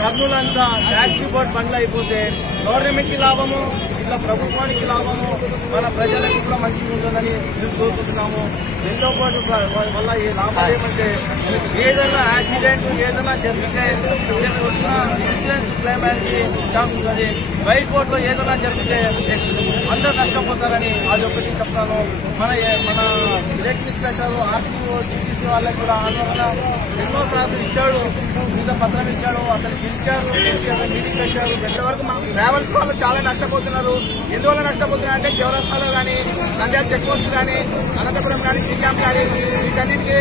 కర్నూలంతా taxi board బండ్లు అయిపోతే government కి లాభము, ఇట్లా ప్రభుత్వానికి లాభము, మన ప్రజలకు కూడా మంచిగా ఉంటుందని మేము కోరుకుంటున్నాము. రెండో పాటు వల్ల ఈ లాభాలు ఏమంటే ఏదైనా యాక్సిడెంట్ ఏదైనా జరిగితే ఇన్సూరెన్స్ క్లెయిమ్ అయ్యే ఛాన్స్ ఉంటుంది. వైట్ బోర్డ్ లో ఏదైనా జరిగితే అందరూ నష్టపోతారని అది ఒకటి చెప్తాను. మన ఎలక్ట్రిసిటీ ఆర్టీఓ టీటీసీ వాళ్ళకి కూడా ఆందోళన ఎన్నోసార్లు ఇచ్చాడు, మీద పత్రం ఇచ్చాడు, అతనికి ఇచ్చారు, మీటింగ్ పెట్టారు. ఇంతవరకు మా ట్రావెల్స్ వాళ్ళు చాలా నష్టపోతున్నారు. ఎందువల్ల నష్టపోతున్నారు అంటే చౌరస్తాలో కానీ, నంద్యాల చెక్ పోస్ట్ కానీ, అనంతపురం కానీ, శ్రీకాంత్ కానీ వీటన్నింటికి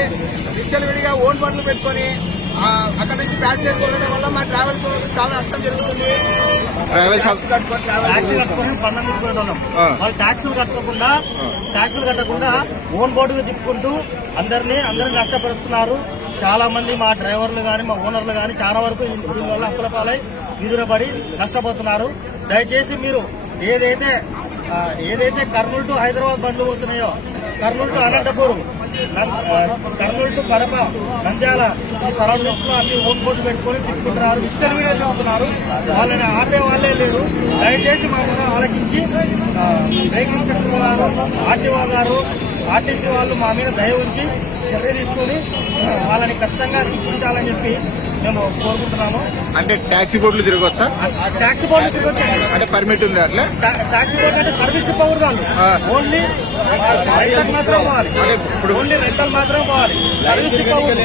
విచ్చలవిడిగా ఓన్ బండ్లు పెట్టుకుని అక్కడ నుంచి ప్యాసింజర్ కొనడం వల్ల మా ట్రావెల్స్ చాలా నష్టం జరుగుతుంది. వాళ్ళు ట్యాక్సులు కట్టకుండా ఓన్ బోర్డుగా తిప్పుకుంటూ అందరినీ నష్టపరుస్తున్నారు. చాలా మంది మా డ్రైవర్లు గాని మా ఓనర్లు గాని చాలా వరకు దీనివల్ల అప్పులపాలై ఎదురబడి నష్టపోతున్నారు. దయచేసి మీరు ఏదైతే కర్నూలు టు హైదరాబాద్ బండ్లు పోతున్నాయో, కర్నూలు టు అనంతపురం, కర్నూలు టు కడప, నంద్యాల ఈ సరౌండింగ్స్ లో అన్ని ఓన్ బోర్డు పెట్టుకుని తిప్పుకుంటున్నారు, విచ్చలవిడిగా తిప్పుతున్నారు. వాళ్ళని ఆపే వాళ్ళే లేరు. దయచేసి మమ్మల్ని ఆలకించి వెహికల్ ఇన్స్పెక్టర్ గారు, ఆర్టీఓ గారు, ఆర్టీసీ వాళ్ళు మా మీద దయ ఉంచి చర్య తీసుకుని వాళ్ళని ఖచ్చితంగా శిక్షించాలని చెప్పి మేము కోరుకుంటున్నాము. అంటే ట్యాక్సీ బోర్డులు తిరగొచ్చా? ట్యాక్సీ బోర్డులు తిరగొచ్చా అంటే పర్మిట్ ఉంది అట్లా? ట్యాక్సీ బోర్డు అంటే సర్వీస్ ఇవ్వకూడదు, ఓన్లీ రెంటల్ మాత్రం పోవాలి. ఓన్లీ రెంటల్ మాత్రం పోవాలి, సర్వీస్ ఇవ్వకూడదు.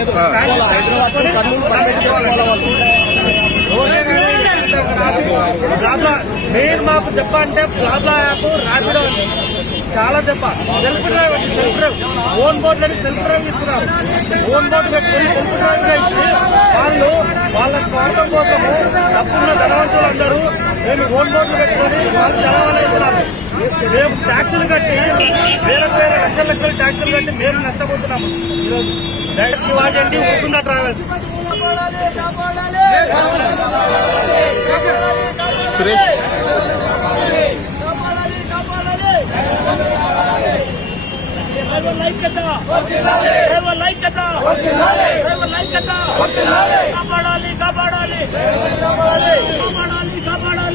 మెయిన్ మాకు దెబ్బ అంటే బ్లాబ్లా యాప్, ర్యాపిడో చాలా దెబ్బ. సెల్ఫ్ డ్రైవ్ ఓన్ బోర్డు అని సెల్ఫ్ డ్రైవ్ ఇస్తున్నారు. ఓన్ బోర్డు పెట్టుకుని సెల్ఫ్ డ్రైవ్ గా ఇచ్చి వాళ్ళ స్వార్థం కోసము తప్పున్న ధనవంతులందరూ మేము ఓన్ బోర్డులు పెట్టుకుని వాళ్ళు జనాలైతున్నారు. మేము ట్యాక్సులు కట్టి వేల లక్షల ట్యాక్సులు కట్టి మేము నష్టపోతున్నాము. ఈరోజు డైరెక్ట్ శివాజీ అండి ఉంటుందా ట్రావెల్స్ సురేష్ కాపాడాలి.